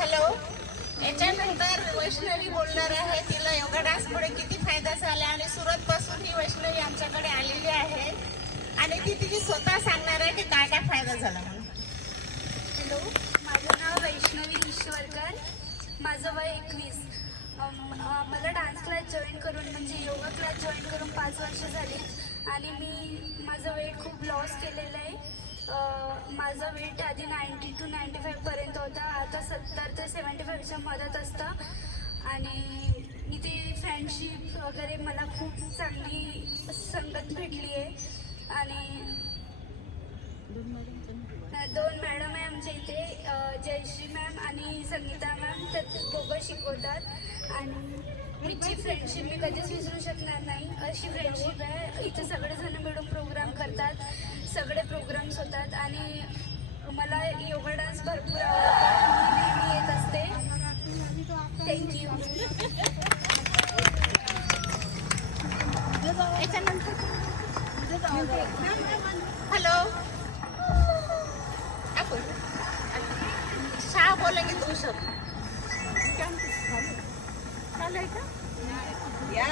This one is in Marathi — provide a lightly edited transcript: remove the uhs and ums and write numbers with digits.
हॅलो. याच्यानंतर वैष्णवी बोलणार आहे. तिला योगा डान्समुळे किती फायदा झाला आणि सुरत पासून ही वैष्णवी आमच्याकडे आलेली आहे आणि ती तिची स्वतः सांगणार आहे की काय काय फायदा झाला म्हणून. हॅलो, माझं नाव वैष्णवी ईश्वरकर. माझं वय 21. मला डान्स क्लास जॉईन करून म्हणजे योगा क्लास जॉईन करून 5 वर्ष झाली आणि मी माझं वेट खूप लॉस केलेलं आहे. माझं वेट आधी 90 to 95पर्यंत होता, आता 70 ते 75च्या मदत असतं. आणि इथे फ्रेंडशिप वगैरे मला खूप चांगली संगत भेटली आहे. आणि 2 मॅडम आहे आमच्या इथे, जयश्री मॅम आणि संगीता मॅम. तर दोघं शिकवतात आणि हिची फ्रेंडशिप मी कधीच विसरू शकणार नाही. अशी फ्रेंडशिप आहे. इथे सगळेजण मिळून प्रोग्राम करतात, सगळे प्रोग्राम्स होतात आणि मला योगा डान्स भरपूर आवडतो. मी नेहमी येत असते. थँक्यू. हॅलो. शाह बोलेंगे तुम सब. चालू आहे का? या